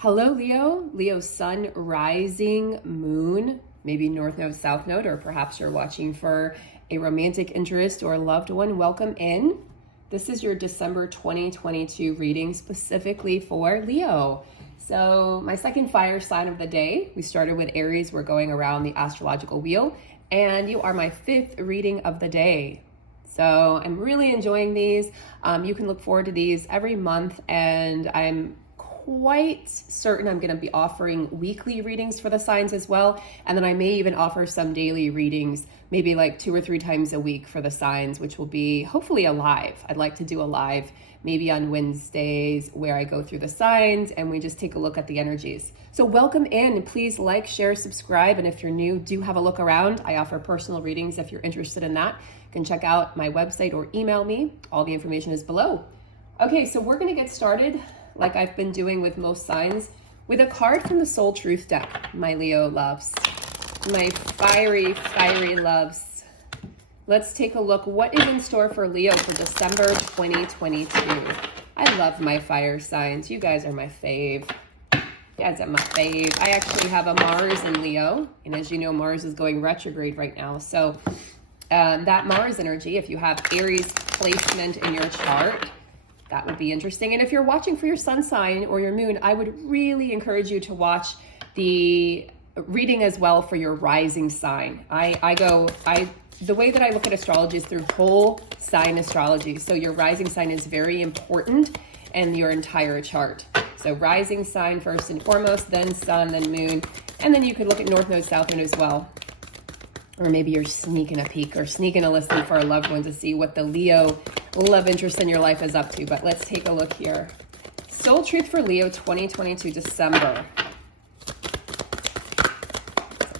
Hello, Leo. Leo sun, rising, moon, maybe north node, south node, or perhaps you're watching for a romantic interest or a loved one. Welcome in. This is your December 2022 reading specifically for Leo. So my second fire sign of the day. We started with Aries. We're going around the astrological wheel, and you are my fifth reading of the day. So I'm really enjoying these. You can look forward to these every month, and I'm quite certain I'm going to be offering weekly readings for the signs as well. And then I may even offer some daily readings, maybe like 2 or 3 times a week for the signs, which will be hopefully a live. I'd like to do a live maybe on Wednesdays where I go through the signs and we just take a look at the energies. So welcome in. Please like, share, subscribe. And if you're new, do have a look around. I offer personal readings if you're interested in that. You can check out my website or email me. All the information is below. Okay, so we're going to get started, like I've been doing with most signs, with a card from the Soul Truth deck, my Leo loves. My fiery loves. Let's take a look. What is in store for Leo for December 2022? I love my fire signs. You guys are my fave. You guys are my fave. I actually have a Mars in Leo. And as you know, Mars is going retrograde right now. So that Mars energy, if you have Aries placement in your chart, that would be interesting. And if you're watching for your sun sign or your moon, I would really encourage you to watch the reading as well for your rising sign. The way that I look at astrology is through whole sign astrology. So your rising sign is very important in your entire chart. So rising sign first and foremost, then sun, then moon. And then you could look at north node, south node as well. Or maybe you're sneaking a peek or sneaking a listen for a loved one to see what the Leo love interest in your life is up to. But let's take a look here. Soul Truth for Leo 2022 December.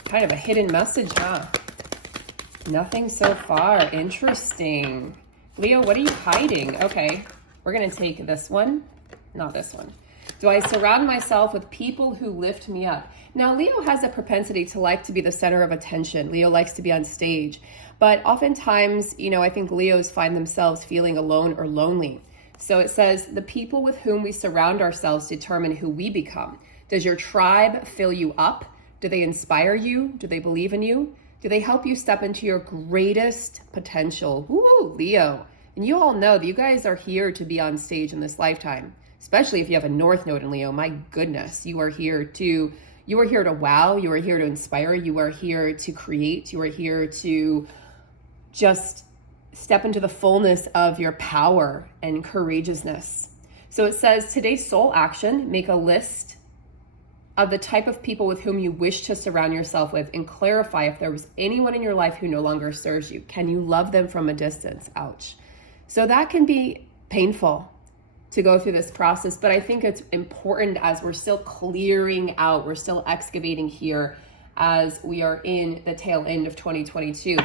Kind of a hidden message, huh? Nothing so far. Interesting. Leo, what are you hiding? Okay, we're going to take this one. Not this one. Do I surround myself with people who lift me up? Now, Leo has a propensity to like to be the center of attention. Leo likes to be on stage. But oftentimes, I think Leos find themselves feeling alone or lonely. So it says, the people with whom we surround ourselves determine who we become. Does your tribe fill you up? Do they inspire you? Do they believe in you? Do they help you step into your greatest potential? Woo, Leo. And you all know that you guys are here to be on stage in this lifetime. Especially if you have a north node in Leo. My goodness, you are here to wow, you are here to inspire, you are here to create, you are here to just step into the fullness of your power and courageousness. So it says, today's soul action, make a list of the type of people with whom you wish to surround yourself with and clarify if there was anyone in your life who no longer serves you. Can you love them from a distance? Ouch. So that can be painful to go through this process, but I think it's important as we're still clearing out, we're still excavating here as we are in the tail end of 2022.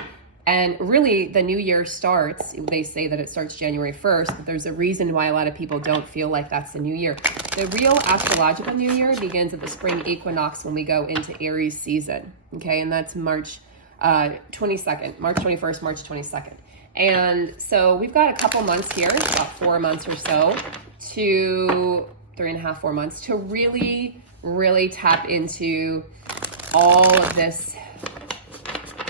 And really the new year starts, they say that it starts January 1st, but there's a reason why a lot of people don't feel like that's the new year. The real astrological new year begins at the spring equinox when we go into Aries season, okay? And that's March 22nd, March 21st, March 22nd. And so we've got a couple months here, about 4 months or so, to 3.5, 4 months to really tap into all of this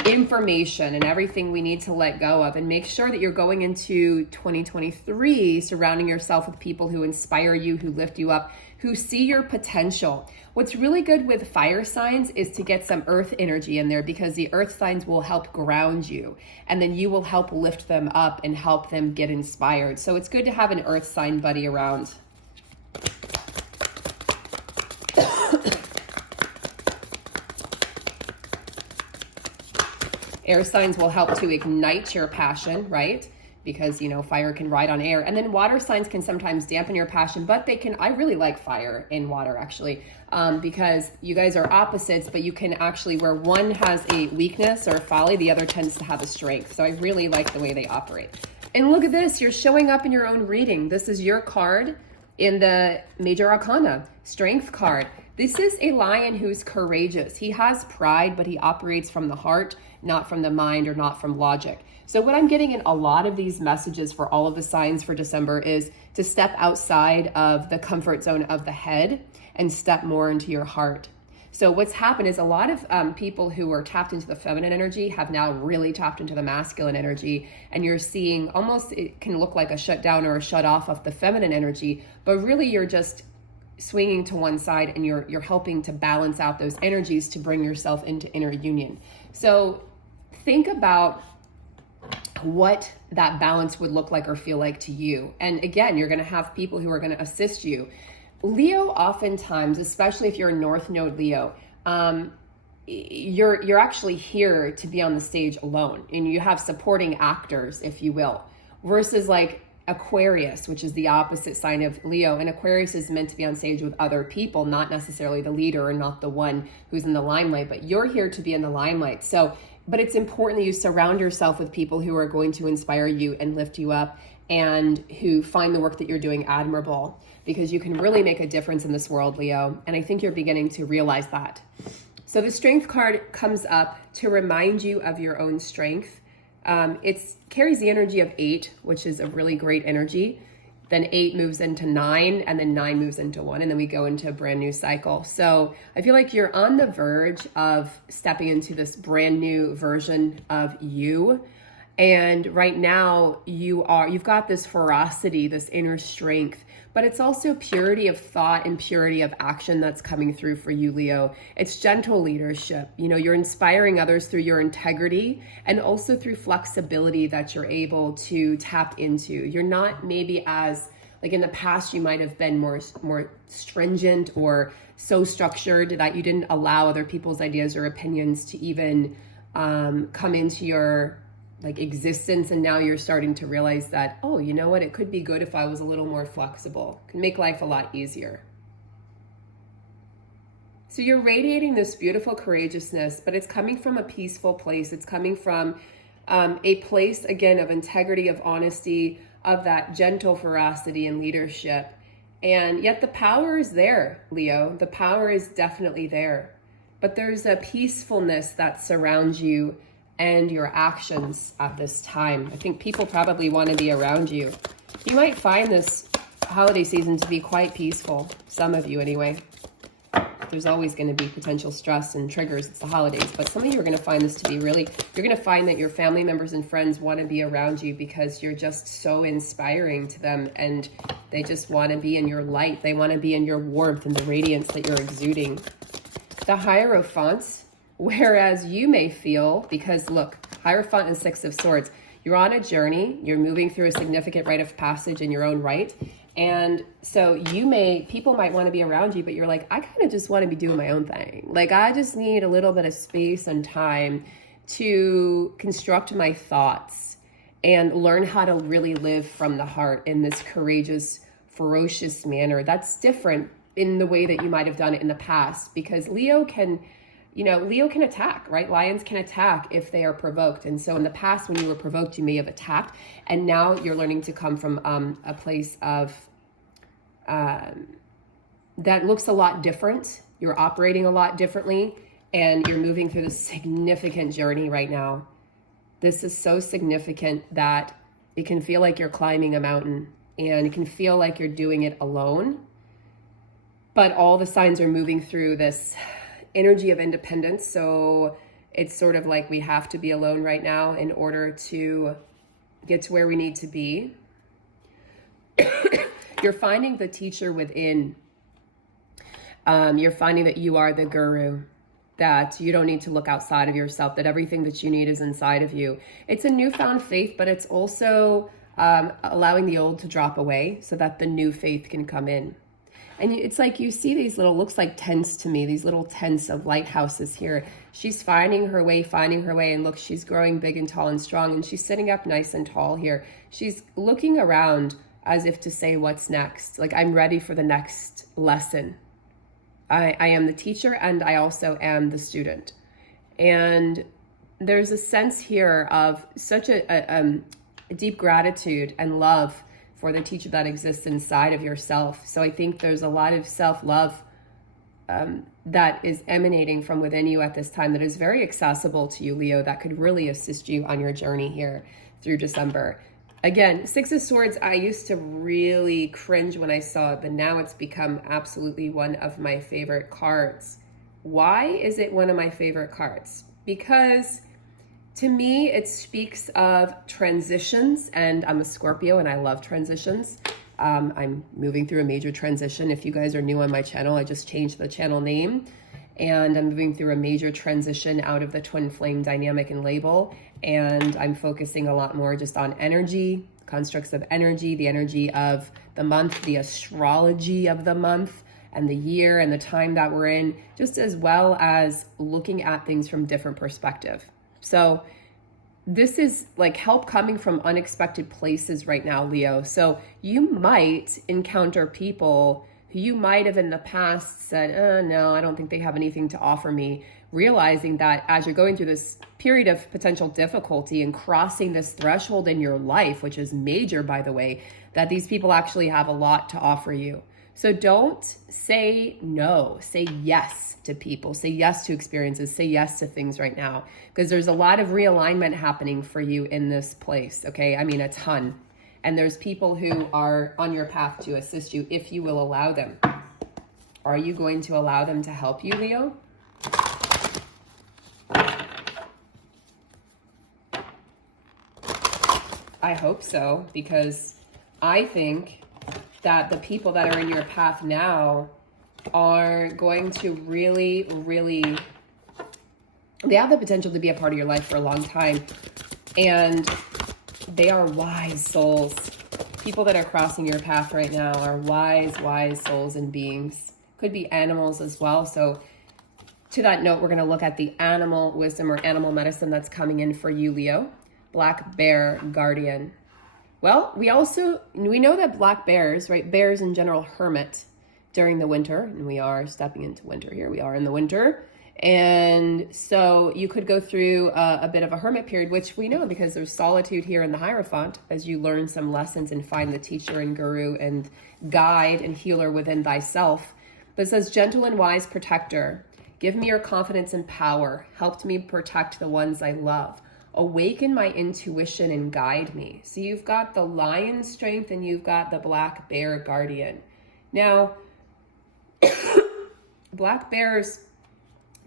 information and everything we need to let go of, and make sure that you're going into 2023 surrounding yourself with people who inspire you, who lift you up, who see your potential. What's really good with fire signs is to get some earth energy in there, because the earth signs will help ground you, and then you will help lift them up and help them get inspired. So it's good to have an earth sign buddy around. Air signs will help to ignite your passion, right? Because, fire can ride on air. And then water signs can sometimes dampen your passion, but I really like fire in water actually, because you guys are opposites, but you can actually, where one has a weakness or a folly, the other tends to have a strength. So I really like the way they operate. And look at this, you're showing up in your own reading. This is your card in the Major Arcana, Strength card. This is a lion who's courageous. He has pride, but he operates from the heart, not from the mind or not from logic. So what I'm getting in a lot of these messages for all of the signs for December is to step outside of the comfort zone of the head and step more into your heart. So what's happened is a lot of people who were tapped into the feminine energy have now really tapped into the masculine energy. And you're seeing almost, it can look like a shutdown or a shut off of the feminine energy, but really you're just swinging to one side and you're helping to balance out those energies to bring yourself into inner union. So think about what that balance would look like or feel like to you. And again, you're going to have people who are going to assist you. Leo, oftentimes, especially if you're a North Node Leo, you're actually here to be on the stage alone, and you have supporting actors, if you will, versus like Aquarius, which is the opposite sign of Leo. And Aquarius is meant to be on stage with other people, not necessarily the leader or not the one who's in the limelight, but you're here to be in the limelight. So, but it's important that you surround yourself with people who are going to inspire you and lift you up and who find the work that you're doing admirable, because you can really make a difference in this world, Leo. And I think you're beginning to realize that. So the Strength card comes up to remind you of your own strength. It carries the energy of 8, which is a really great energy. Then 8 moves into 9, and then 9 moves into 1, and then we go into a brand new cycle. So I feel like you're on the verge of stepping into this brand new version of you. And right now you've got this ferocity, this inner strength, but it's also purity of thought and purity of action that's coming through for you, Leo. It's gentle leadership. You know, you're inspiring others through your integrity and also through flexibility that you're able to tap into. You're not maybe as, like in the past, you might have been more stringent or so structured that you didn't allow other people's ideas or opinions to even come into your like existence. And now you're starting to realize that, oh, you know what? It could be good if I was a little more flexible. It can make life a lot easier. So you're radiating this beautiful courageousness, but it's coming from a peaceful place. It's coming from a place, again, of integrity, of honesty, of that gentle ferocity and leadership. And yet the power is there, Leo. The power is definitely there. But there's a peacefulness that surrounds you and your actions at this time. I think people probably want to be around you. You might find this holiday season to be quite peaceful. Some of you anyway. There's always going to be potential stress and triggers. It's the holidays. But some of you are going to find this to be really, you're going to find that your family members and friends want to be around you because you're just so inspiring to them, and they just want to be in your light. They want to be in your warmth and the radiance that you're exuding. The Hierophant, whereas you may feel, because look, Hierophant and 6 of Swords, you're on a journey, you're moving through a significant rite of passage in your own right. And so people might want to be around you, but you're like, I kind of just want to be doing my own thing. Like, I just need a little bit of space and time to construct my thoughts and learn how to really live from the heart in this courageous, ferocious manner. That's different in the way that you might have done it in the past, because Leo can attack, right? Lions can attack if they are provoked. And so in the past, when you were provoked, you may have attacked. And now you're learning to come from a place of that looks a lot different. You're operating a lot differently, and you're moving through this significant journey right now. This is so significant that it can feel like you're climbing a mountain, and it can feel like you're doing it alone. But all the signs are moving through this energy of independence. So it's sort of like we have to be alone right now in order to get to where we need to be. You're finding the teacher within. You're finding that you are the guru, that you don't need to look outside of yourself, that everything that you need is inside of you. It's a newfound faith, but it's also allowing the old to drop away so that the new faith can come in. And it's like you see these little, looks like tents to me, these little tents of lighthouses here. She's finding her way, and look, she's growing big and tall and strong, and she's sitting up nice and tall here. She's looking around as if to say, what's next? Like, I'm ready for the next lesson. I am the teacher, and I also am the student. And there's a sense here of such a deep gratitude and love for the teacher that exists inside of yourself. So I think there's a lot of self-love that is emanating from within you at this time that is very accessible to you, Leo, that could really assist you on your journey here through December. Again, Six of Swords, I used to really cringe when I saw it, but now it's become absolutely one of my favorite cards. Why is it one of my favorite cards? Because to me, it speaks of transitions, and I'm a Scorpio and I love transitions. I'm moving through a major transition. If you guys are new on my channel, I just changed the channel name, and I'm moving through a major transition out of the twin flame dynamic and label. And I'm focusing a lot more just on energy, constructs of energy, the energy of the month, the astrology of the month and the year and the time that we're in, just as well as looking at things from different perspective. So this is like help coming from unexpected places right now, Leo. So you might encounter people who you might have in the past said, no, I don't think they have anything to offer me, realizing that as you're going through this period of potential difficulty and crossing this threshold in your life, which is major, by the way, that these people actually have a lot to offer you. So don't say no, say yes to people, say yes to experiences, say yes to things right now, because there's a lot of realignment happening for you in this place, okay? I mean, a ton. And there's people who are on your path to assist you if you will allow them. Are you going to allow them to help you, Leo? I hope so, because I think that the people that are in your path now are going to really, really, they have the potential to be a part of your life for a long time. And they are wise souls. People that are crossing your path right now are wise souls and beings. Could be animals as well. So to that note, we're going to look at the animal wisdom or animal medicine that's coming in for you, Leo. Black bear guardian. Well, we know that black bears, right? Bears in general hermit during the winter, and we are stepping into winter here. We are in the winter. And so you could go through a bit of a hermit period, which we know because there's solitude here in the Hierophant as you learn some lessons and find the teacher and guru and guide and healer within thyself. But it says, gentle and wise protector, give me your confidence and power. Help me protect the ones I love. Awaken my intuition and guide me. So you've got the lion strength and you've got the black bear guardian. Now, black bears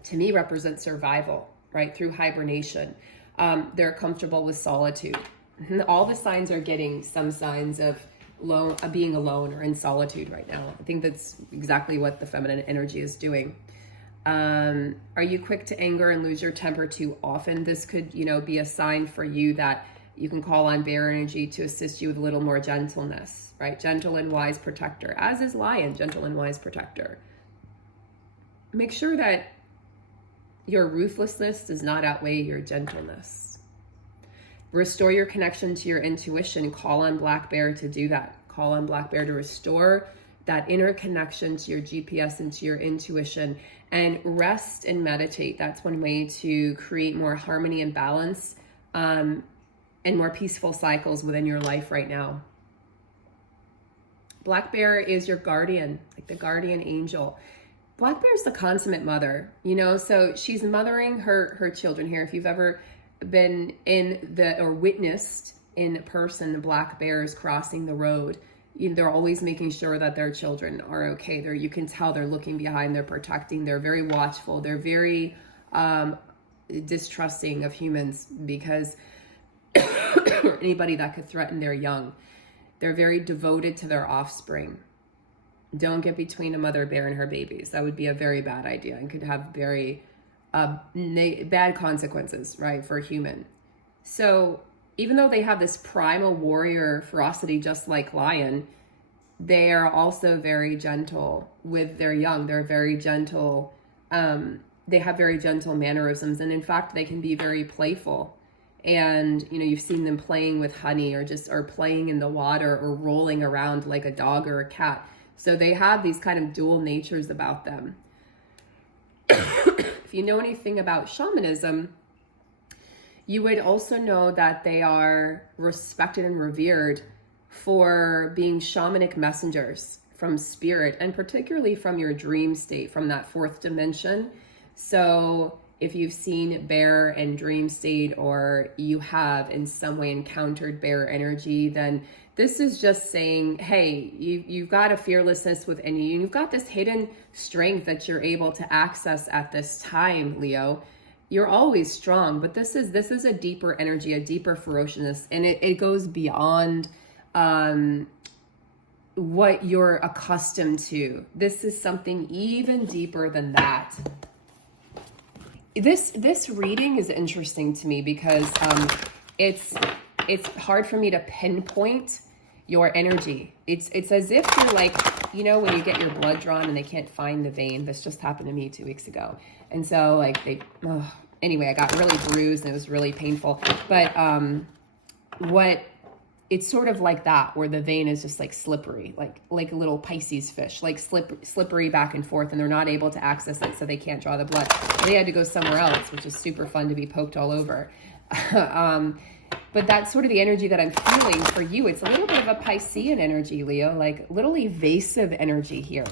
to me represent survival, right? Through hibernation. They're comfortable with solitude. All the signs are getting some signs of being alone or in solitude right now. I think that's exactly what the feminine energy is doing. Are you quick to anger and lose your temper too often? This could, be a sign for you that you can call on bear energy to assist you with a little more gentleness, right? Gentle and wise protector, as is lion, gentle and wise protector. Make sure that your ruthlessness does not outweigh your gentleness. Restore your connection to your intuition. Call on black bear to do that. Call on black bear to restore that inner connection to your GPS and to your intuition, and rest and meditate. That's one way to create more harmony and balance and more peaceful cycles within your life right now. Black bear is your guardian, like the guardian angel. Black bear is the consummate mother, so she's mothering her children here. If you've ever been or witnessed in person the black bears crossing the road, they're always making sure that their children are okay. You can tell they're looking behind, they're protecting, they're very watchful, they're very distrusting of humans because or anybody that could threaten their young. They're very devoted to their offspring. Don't get between a mother bear and her babies. That would be a very bad idea and could have very bad consequences, right, for a human. So even though they have this primal warrior ferocity, just like lion, they are also very gentle with their young. They're very gentle. They have very gentle mannerisms. And in fact, they can be very playful. And, you've seen them playing with honey or playing in the water or rolling around like a dog or a cat. So they have these kind of dual natures about them. If you know anything about shamanism, you would also know that they are respected and revered for being shamanic messengers from spirit, and particularly from your dream state, from that fourth dimension. So if you've seen bear and dream state, or you have in some way encountered bear energy, then this is just saying, hey, you've got a fearlessness within you. You've got this hidden strength that you're able to access at this time, Leo. You're always strong, but this is a deeper energy, a deeper ferociousness, and it goes beyond what you're accustomed to. This is something even deeper than that. This reading is interesting to me because it's hard for me to pinpoint your energy. It's as if you're like, you know, when you get your blood drawn and they can't find the vein. This just happened to me 2 weeks ago. And so like anyway, I got really bruised and it was really painful. But it's sort of like that, where the vein is just like slippery, like a little Pisces fish, like slippery back and forth, and they're not able to access it, so they can't draw the blood. They had to go somewhere else, which is super fun to be poked all over. But that's sort of the energy that I'm feeling for you. It's a little bit of a Piscean energy, Leo, like little evasive energy here.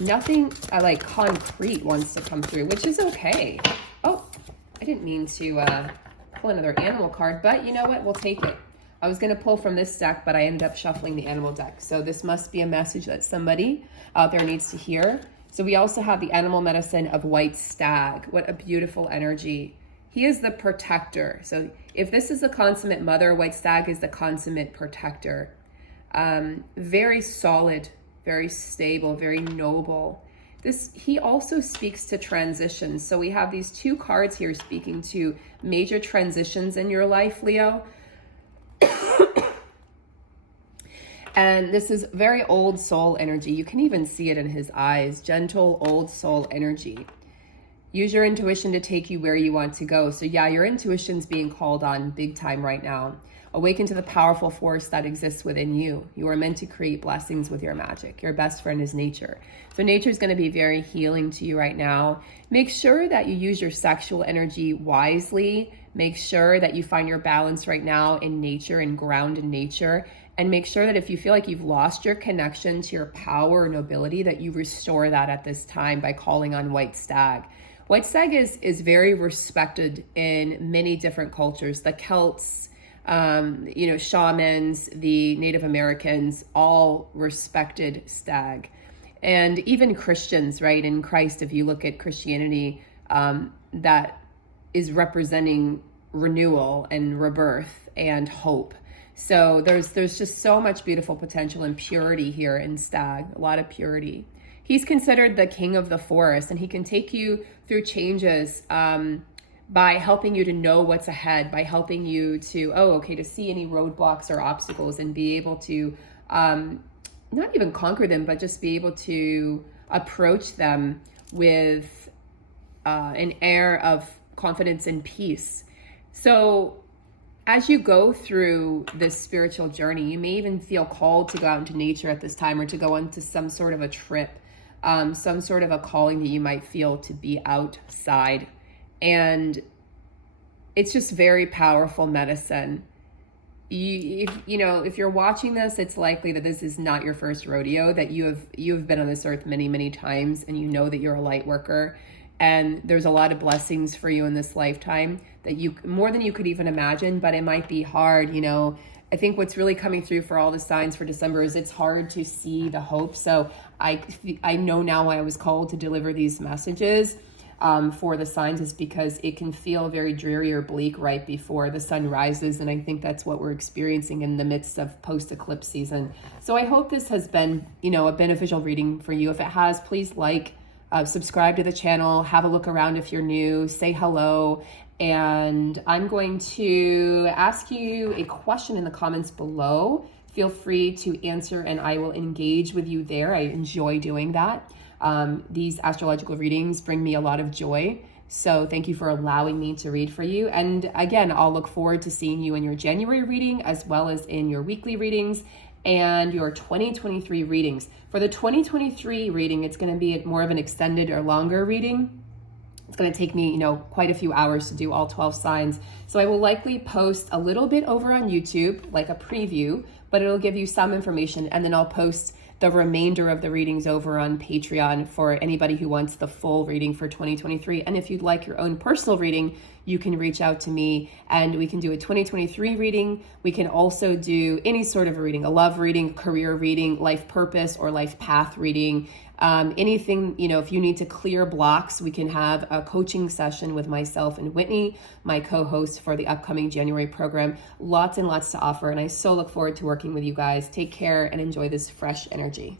Nothing like concrete wants to come through, which is okay. Oh, I didn't mean to pull another animal card, but you know what? We'll take it. I was going to pull from this deck, but I ended up shuffling the animal deck. So this must be a message that somebody out there needs to hear. So we also have the animal medicine of white stag. What a beautiful energy. He is the protector. So if this is a consummate mother, white stag is the consummate protector. Very solid, very stable, very noble. He also speaks to transitions. So we have these two cards here speaking to major transitions in your life, Leo. And this is very old soul energy. You can even see it in his eyes. Gentle old soul energy. Use your intuition to take you where you want to go. So yeah, your intuition's being called on big time right now. Awaken to the powerful force that exists within you. You are meant to create blessings with your magic. Your best friend is nature. So nature is going to be very healing to you right now. Make sure that you use your sexual energy wisely. Make sure that you find your balance right now in nature and ground in nature. And make sure that if you feel like you've lost your connection to your power or nobility, that you restore that at this time by calling on white stag. White stag is very respected in many different cultures. The Celts, shamans, the Native Americans, all respected stag. And even Christians, right, in Christ, if you look at Christianity, that is representing renewal and rebirth and hope. So there's just so much beautiful potential and purity here in stag, a lot of purity. He's considered the king of the forest, and he can take you through changes by helping you to know what's ahead, by helping you to see any roadblocks or obstacles and be able to not even conquer them, but just be able to approach them with an air of confidence and peace. So as you go through this spiritual journey, you may even feel called to go out into nature at this time, or to go onto some sort of a trip, some sort of a calling that you might feel to be outside. And it's just very powerful medicine. If you're watching this, it's likely that this is not your first rodeo, that you have been on this earth many, many times, and you know that you're a light worker. And there's a lot of blessings for you in this lifetime, that you more than you could even imagine, but it might be hard. I think what's really coming through for all the signs for December is it's hard to see the hope. So I know now why I was called to deliver these messages for the signs, is because it can feel very dreary or bleak right before the sun rises. And I think that's what we're experiencing in the midst of post-eclipse season. So I hope this has been, a beneficial reading for you. If it has, please subscribe to the channel, have a look around if you're new, say hello. And I'm going to ask you a question in the comments below. Feel free to answer and I will engage with you there. I enjoy doing that. These astrological readings bring me a lot of joy. So thank you for allowing me to read for you. And again, I'll look forward to seeing you in your January reading, as well as in your weekly readings and your 2023 readings. For the 2023 reading, it's going to be more of an extended or longer reading. It's going to take me, quite a few hours to do all 12 signs. So I will likely post a little bit over on YouTube, like a preview, but it'll give you some information. And then I'll post the remainder of the readings over on Patreon for anybody who wants the full reading for 2023. And if you'd like your own personal reading, you can reach out to me and we can do a 2023 reading. We can also do any sort of reading, a love reading, career reading, life purpose or life path reading. Anything, if you need to clear blocks, we can have a coaching session with myself and Whitney, my co-host for the upcoming January program. Lots and lots to offer. And I so look forward to working with you guys. Take care and enjoy this fresh energy.